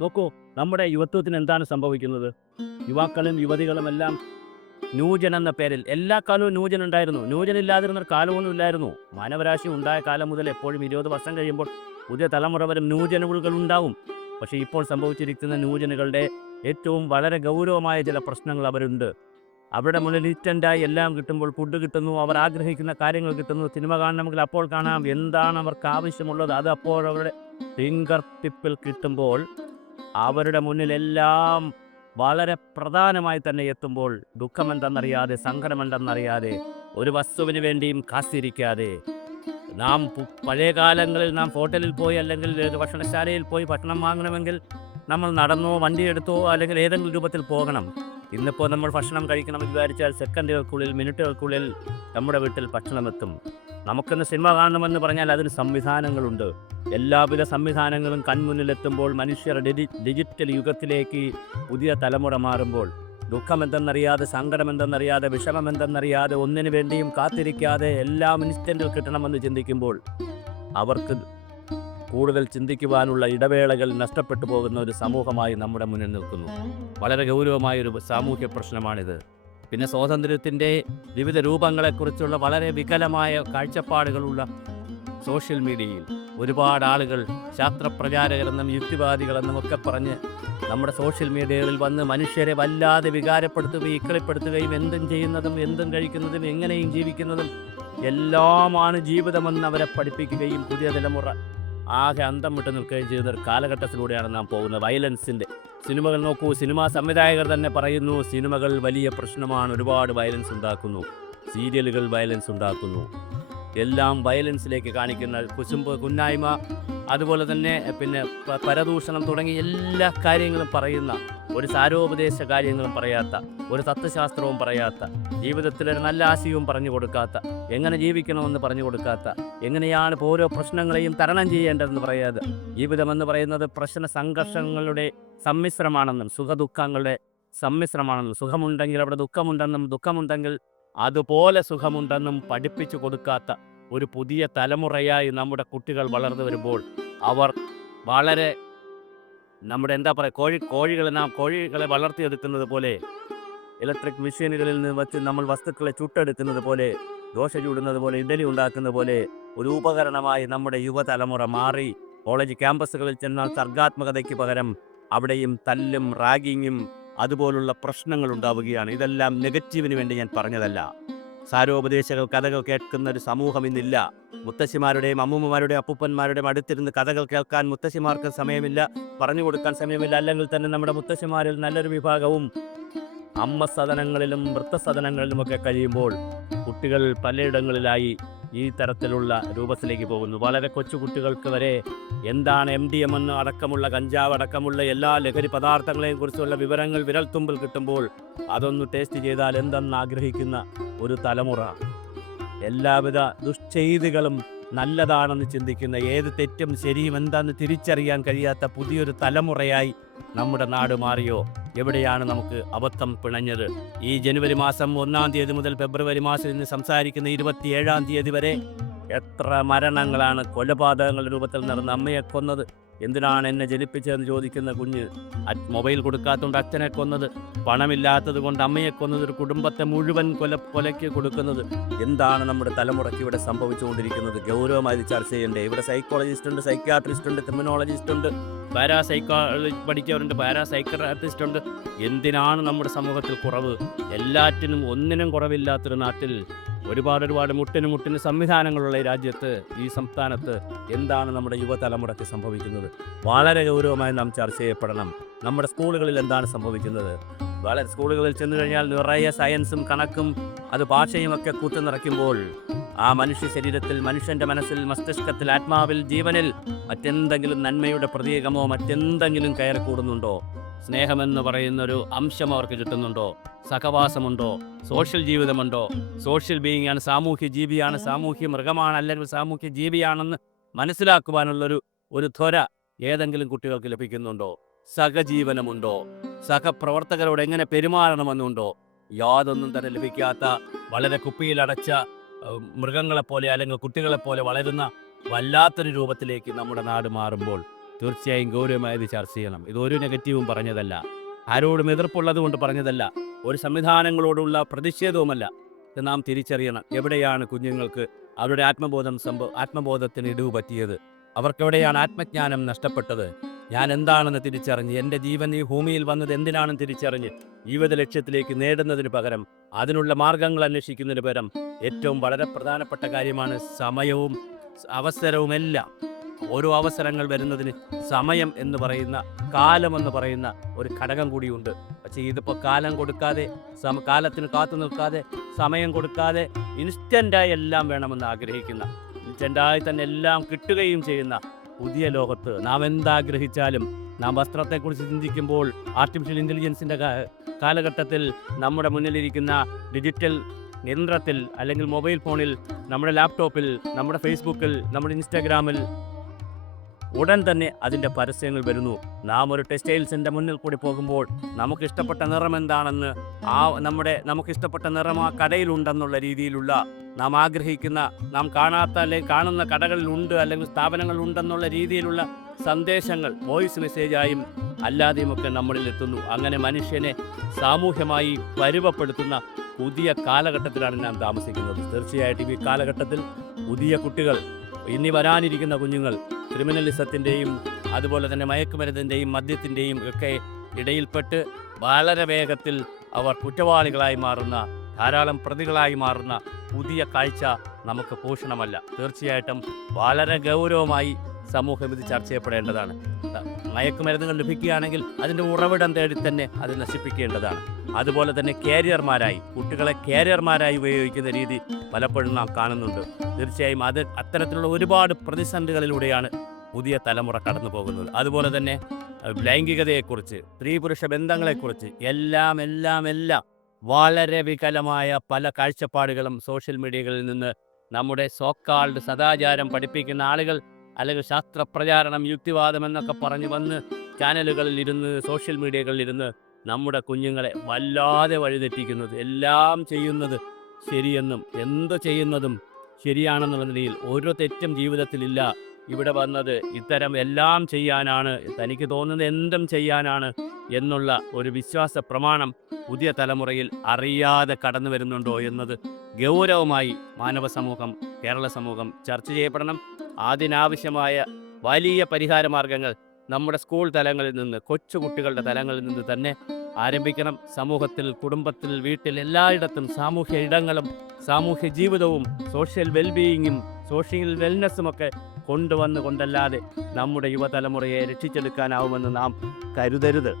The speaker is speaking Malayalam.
നോക്കൂ, നമ്മുടെ യുവത്വത്തിന് എന്താണ് സംഭവിക്കുന്നത്? യുവാക്കളും യുവതികളും എല്ലാം ന്യൂജൻ എന്ന പേരിൽ എല്ലാ കാലവും ന്യൂജൻ ഉണ്ടായിരുന്നു. ന്യൂജൻ ഇല്ലാതിരുന്ന കാലമൊന്നും ഇല്ലായിരുന്നു. മാനവരാശി ഉണ്ടായ കാലം മുതൽ എപ്പോഴും 20 വർഷം കഴിയുമ്പോൾ പുതിയ തലമുറ വരും, ന്യൂജനുകൾ ഉണ്ടാവും. പക്ഷേ ഇപ്പോൾ സംഭവിച്ചിരിക്കുന്ന ന്യൂജനുകളുടെ ഏറ്റവും വളരെ ഗൗരവമായ ചില പ്രശ്നങ്ങൾ അവരുണ്ട്. അവരുടെ മുന്നിൽ ഇൻസ്റ്റൻ്റായി എല്ലാം കിട്ടുമ്പോൾ, ഫുഡ് കിട്ടുന്നു, അവർ ആഗ്രഹിക്കുന്ന കാര്യങ്ങൾ കിട്ടുന്നു, സിനിമ കാണണമെങ്കിൽ അപ്പോൾ കാണാം, എന്താണ് അവർക്ക് ആവശ്യമുള്ളത് അത് അപ്പോൾ അവരുടെ ഫിംഗർ ടിപ്പിൽ കിട്ടുമ്പോൾ, അവരുടെ മുന്നിലെല്ലാം വളരെ പ്രധാനമായി തന്നെ എത്തുമ്പോൾ ദുഃഖമെന്തെന്നറിയാതെ, സങ്കടമെന്തെന്നറിയാതെ, ഒരു വസ്തുവിന് വേണ്ടിയും കാത്തിരിക്കാതെ, നാം പഴയ കാലങ്ങളിൽ നാം ഹോട്ടലിൽ പോയി അല്ലെങ്കിൽ ഒരു ഭക്ഷണശാലയിൽ പോയി ഭക്ഷണം വാങ്ങണമെങ്കിൽ നമ്മൾ നടന്നോ വണ്ടിയെടുത്തോ അല്ലെങ്കിൽ ഏതെങ്കിലും രൂപത്തിൽ പോകണം. ഇന്നിപ്പോൾ നമ്മൾ ഭക്ഷണം കഴിക്കണമെന്ന് വിചാരിച്ചാൽ സെക്കൻഡുകൾക്കുള്ളിൽ, മിനിറ്റുകൾക്കുള്ളിൽ നമ്മുടെ വീട്ടിൽ ഭക്ഷണം എത്തും. നമുക്കിന്ന് സിനിമ കാണണമെന്ന് പറഞ്ഞാൽ അതിന് സംവിധാനങ്ങളുണ്ട്. എല്ലാവിധ സംവിധാനങ്ങളും കൺമുന്നിലെത്തുമ്പോൾ മനുഷ്യർ ഡിജിറ്റൽ യുഗത്തിലേക്ക് പുതിയ തലമുറ മാറുമ്പോൾ ദുഃഖമെന്തെന്നറിയാതെ, സങ്കടമെന്തെന്നറിയാതെ, വിഷമമെന്തെന്നറിയാതെ, ഒന്നിനു വേണ്ടിയും കാത്തിരിക്കാതെ എല്ലാം ഇൻസ്റ്റൻറ്റിൽ കിട്ടണമെന്ന് ചിന്തിക്കുമ്പോൾ അവർക്ക് കൂടുതൽ ചിന്തിക്കുവാനുള്ള ഇടവേളകൾ നഷ്ടപ്പെട്ടു പോകുന്ന ഒരു സമൂഹമായി നമ്മുടെ മുന്നിൽ നിൽക്കുന്നു. വളരെ ഗൗരവമായൊരു സാമൂഹ്യ പ്രശ്നമാണിത്. പിന്നെ സ്വാതന്ത്ര്യത്തിൻ്റെ വിവിധ രൂപങ്ങളെക്കുറിച്ചുള്ള വളരെ വികലമായ കാഴ്ചപ്പാടുകളുള്ള സോഷ്യൽ മീഡിയയിൽ ഒരുപാട് ആളുകൾ ശാസ്ത്രപ്രചാരകരെന്നും യുക്തിവാദികളെന്നും ഒക്കെ പറഞ്ഞ് നമ്മുടെ സോഷ്യൽ മീഡിയകളിൽ വന്ന് മനുഷ്യരെ വല്ലാതെ വികാരപ്പെടുത്തുകയും ഇക്കളിപ്പെടുത്തുകയും എന്തും ചെയ്യുന്നതും എന്തും കഴിക്കുന്നതും എങ്ങനെയും ജീവിക്കുന്നതും എല്ലാമാണ് ജീവിതമെന്ന് അവരെ പഠിപ്പിക്കുകയും പുതിയ തലമുറ ആകെ അന്തം വിട്ട് നിൽക്കുകയും ചെയ്യുന്ന ഒരു കാലഘട്ടത്തിലൂടെയാണ് നാം പോകുന്നത്. വയലൻസിൻ്റെ സിനിമകൾ നോക്കൂ, സിനിമാ സംവിധായകർ തന്നെ പറയുന്നു, സിനിമകൾ വലിയ പ്രശ്നമാണ്, ഒരുപാട് വയലൻസ് ഉണ്ടാക്കുന്നു, സീരിയലുകൾ വയലൻസ് ഉണ്ടാക്കുന്നു, എല്ലാം വയലൻസിലേക്ക് കാണിക്കുന്ന കുശുമ്പ്, കുന്നായ്മ, അതുപോലെ തന്നെ പിന്നെ പരദൂഷണം തുടങ്ങി എല്ലാ കാര്യങ്ങളും പറയുന്ന, ഒരു സാരോപദേശ കാര്യങ്ങളും പറയാത്ത, ഒരു തത്വശാസ്ത്രവും പറയാത്ത, ജീവിതത്തിലൊരു നല്ല ആശയവും പറഞ്ഞു കൊടുക്കാത്ത, എങ്ങനെ ജീവിക്കണമെന്ന് പറഞ്ഞു കൊടുക്കാത്ത, എങ്ങനെയാണ് ഓരോ പ്രശ്നങ്ങളെയും തരണം ചെയ്യേണ്ടതെന്ന് പറയാതെ, ജീവിതമെന്ന് പറയുന്നത് പ്രശ്ന സംഘർഷങ്ങളുടെ സമ്മിശ്രമാണെന്നും സുഖദുഃഖങ്ങളുടെ സമ്മിശ്രമാണെന്നും, സുഖമുണ്ടെങ്കിൽ അവിടെ ദുഃഖമുണ്ടെന്നും, ദുഃഖമുണ്ടെങ്കിൽ അതുപോലെ സുഖമുണ്ടെന്നും പഠിപ്പിച്ചു കൊടുക്കാത്ത ഒരു പുതിയ തലമുറയായി നമ്മുടെ കുട്ടികൾ വളർന്നു വരുമ്പോൾ അവർ വളരെ നമ്മുടെ എന്താ പറയുക, കോഴികളെ വളർത്തിയെടുക്കുന്നത് പോലെ, ഇലക്ട്രിക് മെഷീനുകളിൽ നിന്ന് വച്ച് നമ്മൾ വസ്തുക്കളെ ചുട്ടെടുക്കുന്നത് പോലെ, ദോശ ചൂടുന്നത് പോലെ, ഇഡലി ഉണ്ടാക്കുന്നത് പോലെ ഒരു ഉപകരണമായി നമ്മുടെ യുവതലമുറ മാറി. കോളേജ് ക്യാമ്പസുകളിൽ ചെന്നാൽ സർഗാത്മകതയ്ക്ക് പകരം അവിടെയും തല്ലും, റാഗിങ്ങും അതുപോലുള്ള പ്രശ്നങ്ങൾ ഉണ്ടാവുകയാണ്. ഇതെല്ലാം നെഗറ്റീവിന് വേണ്ടി ഞാൻ പറഞ്ഞതല്ല. സാരോപദേശകൾ, കഥകൾ കേൾക്കുന്ന ഒരു സമൂഹം ഇന്നില്ല. മുത്തശ്ശിമാരുടെയും അമ്മൂമ്മമാരുടെയും അപ്പൂപ്പന്മാരുടെയും അടുത്തിരുന്ന് കഥകൾ കേൾക്കാൻ മുത്തശ്ശിമാർക്ക് സമയമില്ല, പറഞ്ഞു കൊടുക്കാൻ സമയമില്ല. അല്ലെങ്കിൽ തന്നെ നമ്മുടെ മുത്തശ്ശിമാരിൽ നല്ലൊരു വിഭാഗവും അമ്മ സദനങ്ങളിലും വൃദ്ധസദനങ്ങളിലുമൊക്കെ കഴിയുമ്പോൾ കുട്ടികൾ പലയിടങ്ങളിലായി ഈ തരത്തിലുള്ള രൂപത്തിലേക്ക് പോകുന്നു. വളരെ കൊച്ചു കുട്ടികൾക്ക് വരെ എന്താണ് MDMA അടക്കമുള്ള, കഞ്ചാവ് അടക്കമുള്ള എല്ലാ ലഹരി പദാർത്ഥങ്ങളെയും കുറിച്ചുള്ള വിവരങ്ങൾ വിരൽത്തുമ്പിൽ കിട്ടുമ്പോൾ അതൊന്ന് ടേസ്റ്റ് ചെയ്താൽ എന്തെന്ന് ആഗ്രഹിക്കുന്ന ഒരു തലമുറ, എല്ലാവിധ ദുഷ്ചെയ്തികളും നല്ലതാണെന്ന് ചിന്തിക്കുന്ന, ഏത് തെറ്റും ശരിയും എന്താണെന്ന് തിരിച്ചറിയാൻ കഴിയാത്ത പുതിയൊരു തലമുറയായി നമ്മുടെ നാട് മാറിയോ? എവിടെയാണ് നമുക്ക് അബദ്ധം പിണഞ്ഞത്? ഈ ജനുവരി മാസം 1-ാം തീയതി മുതൽ ഫെബ്രുവരി മാസം ഇന്ന് സംസാരിക്കുന്ന 27-ാം തീയതി വരെ എത്ര മരണങ്ങളാണ് കൊലപാതകങ്ങളുടെ രൂപത്തിൽ നടന്ന് അമ്മയെ കൊന്നത്, എന്തിനാണ് എന്നെ ജനിപ്പിച്ചതെന്ന് ചോദിക്കുന്ന കുഞ്ഞ്, മൊബൈൽ കൊടുക്കാത്തതുകൊണ്ട് അച്ഛനെ കൊന്നത്, പണമില്ലാത്തത് കൊണ്ട് അമ്മയെ കൊന്നത്, ഒരു കുടുംബത്തെ മുഴുവൻ കൊലയ്ക്ക് കൊടുക്കുന്നത്, എന്താണ് നമ്മുടെ തലമുറയ്ക്ക് ഇവിടെ സംഭവിച്ചുകൊണ്ടിരിക്കുന്നത്? ഗൗരവമായി ചർച്ച ചെയ്യണ്ടേ? ഇവിടെ സൈക്കോളജിസ്റ്റ് ഉണ്ട്, സൈക്യാട്രിസ്റ്റ് ഉണ്ട്, ക്രിമിനോളജിസ്റ്റ് ഉണ്ട്, പാരാസൈക്കോളജി പഠിച്ചവരുണ്ട്, പാരാസൈക്കട്രിസ്റ്റ് ഉണ്ട്. എന്തിനാണ് നമ്മുടെ സമൂഹത്തിൽ കുറവ്? എല്ലാറ്റിനും ഒന്നിനും കുറവില്ലാത്തൊരു നാട്ടിൽ ഒരുപാട് മുട്ടിന് സംവിധാനങ്ങളുള്ള ഈ രാജ്യത്ത്, ഈ സംസ്ഥാനത്ത് എന്താണ് നമ്മുടെ യുവതലമുറയ്ക്ക് സംഭവിക്കുന്നത്? വളരെ ഗൗരവമായി നാം ചർച്ച ചെയ്യപ്പെടണം. നമ്മുടെ സ്കൂളുകളിൽ എന്താണ് സംഭവിക്കുന്നത്? സ്കൂളുകളിൽ ചെന്നു കഴിഞ്ഞാൽ നിറയെ സയൻസും കണക്കും അത് ഭാഷയുമൊക്കെ കൂത്തുനിറയ്ക്കുമ്പോൾ ആ മനുഷ്യ ശരീരത്തിൽ, മനുഷ്യൻ്റെ മനസ്സിൽ, മസ്തിഷ്കത്തിൽ, ആത്മാവിൽ, ജീവനിൽ മറ്റെന്തെങ്കിലും നന്മയുടെ പ്രതീകമോ മറ്റെന്തെങ്കിലും കയറിക്കൂടുന്നുണ്ടോ? സ്നേഹമെന്ന് പറയുന്നൊരു അംശം അവർക്ക് കിട്ടുന്നുണ്ടോ? സഹവാസമുണ്ടോ? സോഷ്യൽ ജീവിതമുണ്ടോ? സോഷ്യൽ ബീയിങ് ആണ്, സാമൂഹ്യ ജീവിയാണ്, സാമൂഹ്യ മൃഗമാണ്, അല്ലെങ്കിൽ സാമൂഹ്യ ജീവിയാണെന്ന് മനസ്സിലാക്കുവാനുള്ളൊരു ത്വര ഏതെങ്കിലും കുട്ടികൾക്ക് ലഭിക്കുന്നുണ്ടോ? സഹജീവനമുണ്ടോ? സഹപ്രവർത്തകരോട് എങ്ങനെ പെരുമാറണമെന്നുണ്ടോ? യാതൊന്നും തന്നെ ലഭിക്കാത്ത, വളരെ കുപ്പിയിലടച്ച മൃഗങ്ങളെപ്പോലെ അല്ലെങ്കിൽ കുട്ടികളെപ്പോലെ വളരുന്ന വല്ലാത്തൊരു രൂപത്തിലേക്ക് നമ്മുടെ നാട് മാറുമ്പോൾ തീർച്ചയായും ഗൗരവമായി ഇത് ചർച്ച ചെയ്യണം. ഇതൊരു നെഗറ്റീവും പറഞ്ഞതല്ല, ആരോടും എതിർപ്പുള്ളത് കൊണ്ട് പറഞ്ഞതല്ല, ഒരു സംവിധാനങ്ങളോടുള്ള പ്രതിഷേധവുമല്ല. ഇത് നാം തിരിച്ചറിയണം. എവിടെയാണ് കുഞ്ഞുങ്ങൾക്ക് അവരുടെ ആത്മബോധത്തിന് ഇടിവ് പറ്റിയത്? അവർക്കെവിടെയാണ് ആത്മജ്ഞാനം നഷ്ടപ്പെട്ടത്? ഞാൻ എന്താണെന്ന് തിരിച്ചറിഞ്ഞ്, എൻ്റെ ജീവൻ ഈ ഭൂമിയിൽ വന്നത് എന്തിനാണെന്ന് തിരിച്ചറിഞ്ഞ് ജീവിത ലക്ഷ്യത്തിലേക്ക് നേടുന്നതിന് പകരം, അതിനുള്ള മാർഗങ്ങൾ അന്വേഷിക്കുന്നതിന് പകരം, ഏറ്റവും വളരെ പ്രധാനപ്പെട്ട കാര്യമാണ് സമയവും അവസരവുമെല്ലാം. ഓരോ അവസരങ്ങൾ വരുന്നതിന് സമയം എന്ന് പറയുന്ന, കാലമെന്ന് പറയുന്ന ഒരു ഘടകം കൂടിയുണ്ട്. പക്ഷേ ഇതിപ്പോൾ കാലം കൊടുക്കാതെ, കാലത്തിന് കാത്തു നിൽക്കാതെ, സമയം കൊടുക്കാതെ ഇൻസ്റ്റൻ്റായി എല്ലാം വേണമെന്ന് ആഗ്രഹിക്കുന്ന, ഇൻസ്റ്റൻ്റായി തന്നെ എല്ലാം കിട്ടുകയും ചെയ്യുന്ന പുതിയ ലോകത്ത് നാം എന്താഗ്രഹിച്ചാലും, നാം വസ്ത്രത്തെക്കുറിച്ച് ചിന്തിക്കുമ്പോൾ ആർട്ടിഫിഷ്യൽ ഇൻ്റലിജൻസിൻ്റെ കാലഘട്ടത്തിൽ നമ്മുടെ മുന്നിലിരിക്കുന്ന ഡിജിറ്റൽ യന്ത്രത്തിൽ അല്ലെങ്കിൽ മൊബൈൽ ഫോണിൽ, നമ്മുടെ ലാപ്ടോപ്പിൽ, നമ്മുടെ ഫേസ്ബുക്കിൽ, നമ്മുടെ ഇൻസ്റ്റാഗ്രാമിൽ ഉടൻ തന്നെ അതിൻ്റെ പരസ്യങ്ങൾ വരുന്നു. നാം ഒരു ടെക്സ്റ്റൈൽസിൻ്റെ മുന്നിൽ കൂടി പോകുമ്പോൾ നമുക്കിഷ്ടപ്പെട്ട നിറം എന്താണെന്ന്, നമുക്കിഷ്ടപ്പെട്ട നിറം ആ കടയിലുണ്ടെന്നുള്ള രീതിയിലുള്ള, നാം ആഗ്രഹിക്കുന്ന, നാം കാണാത്ത അല്ലെങ്കിൽ കാണുന്ന കടകളിലുണ്ട് അല്ലെങ്കിൽ സ്ഥാപനങ്ങളുണ്ടെന്നുള്ള രീതിയിലുള്ള സന്ദേശങ്ങൾ വോയിസ് മെസ്സേജായും അല്ലാതെയുമൊക്കെ നമ്മളിൽ എത്തുന്നു. അങ്ങനെ മനുഷ്യനെ സാമൂഹ്യമായി പരുവപ്പെടുത്തുന്ന പുതിയ കാലഘട്ടത്തിലാണ് നാം താമസിക്കുന്നത്. തീർച്ചയായിട്ടും ഈ കാലഘട്ടത്തിൽ പുതിയ കുട്ടികൾ, ഇനി വരാനിരിക്കുന്ന കുഞ്ഞുങ്ങൾ ക്രിമിനലിസത്തിൻ്റെയും അതുപോലെ തന്നെ മയക്കുമരുന്നിൻ്റെയും മദ്യത്തിൻ്റെയും ഒക്കെ ഇടയിൽപ്പെട്ട് വളരെ വേഗത്തിൽ അവർ കുറ്റവാളികളായി മാറുന്ന, ധാരാളം പ്രതികളായി മാറുന്ന പുതിയ കാഴ്ച നമുക്ക് പോഷണമല്ല. തീർച്ചയായിട്ടും വളരെ ഗൗരവമായി സമൂഹം ഇത് ചർച്ച ചെയ്യപ്പെടേണ്ടതാണ്. മയക്കുമരുന്നുകൾ ലഭിക്കുകയാണെങ്കിൽ അതിൻ്റെ ഉറവിടം തേടി തന്നെ അത് നശിപ്പിക്കേണ്ടതാണ്. അതുപോലെ തന്നെ കുട്ടികളെ കാരിയർമാരായി ഉപയോഗിക്കുന്ന രീതി പലപ്പോഴും നാം കാണുന്നുണ്ട്. തീർച്ചയായും അത്തരത്തിലുള്ള ഒരുപാട് പ്രതിസന്ധികളിലൂടെയാണ് പുതിയ തലമുറ കടന്നു പോകുന്നത്. അതുപോലെ തന്നെ ലൈംഗികതയെക്കുറിച്ച്, സ്ത്രീ പുരുഷ ബന്ധങ്ങളെക്കുറിച്ച് എല്ലാം വളരെ വികലമായ പല കാഴ്ചപ്പാടുകളും സോഷ്യൽ മീഡിയകളിൽ നിന്ന് നമ്മുടെ സോക്കാൾഡ് സദാചാരം പഠിപ്പിക്കുന്ന ആളുകൾ, അല്ലെങ്കിൽ ശാസ്ത്രപ്രചാരണം, യുക്തിവാദം എന്നൊക്കെ പറഞ്ഞു വന്ന് ചാനലുകളിൽ ഇരുന്ന്, സോഷ്യൽ മീഡിയകളിൽ ഇരുന്ന് നമ്മുടെ കുഞ്ഞുങ്ങളെ വല്ലാതെ വഴിതെറ്റിക്കുന്നത്, എല്ലാം ചെയ്യുന്നത് ശരിയെന്നും എന്ത് ചെയ്യുന്നതും ശരിയാണെന്നുള്ള നിലയിൽ ഒരു തെറ്റും ജീവിതത്തിലില്ല, ഇവിടെ വന്നത് ഇത്തരം എല്ലാം ചെയ്യാനാണ്, തനിക്ക് തോന്നുന്നത് എന്തും ചെയ്യാനാണ് എന്നുള്ള ഒരു വിശ്വാസ പ്രമാണം പുതിയ തലമുറയിൽ അറിയാതെ കടന്നു വരുന്നുണ്ടോ എന്നത് ഗൗരവമായി മാനവ സമൂഹം, കേരള സമൂഹം ചർച്ച ചെയ്യപ്പെടണം. അതിനാവശ്യമായ വലിയ പരിഹാര മാർഗങ്ങൾ നമ്മുടെ സ്കൂൾ തലങ്ങളിൽ നിന്ന്, കൊച്ചുകുട്ടികളുടെ തലങ്ങളിൽ നിന്ന് തന്നെ ആരംഭിക്കണം. സമൂഹത്തിൽ, കുടുംബത്തിൽ, വീട്ടിൽ, എല്ലായിടത്തും സാമൂഹ്യ ഇടങ്ങളും സാമൂഹ്യ ജീവിതവും സോഷ്യൽ വെൽബീയിങ്ങും സോഷ്യൽ വെൽനെസ്സുമൊക്കെ കൊണ്ടല്ലാതെ നമ്മുടെ യുവതലമുറയെ രക്ഷിച്ചെടുക്കാനാവുമെന്ന് നാം കരുതരുത്.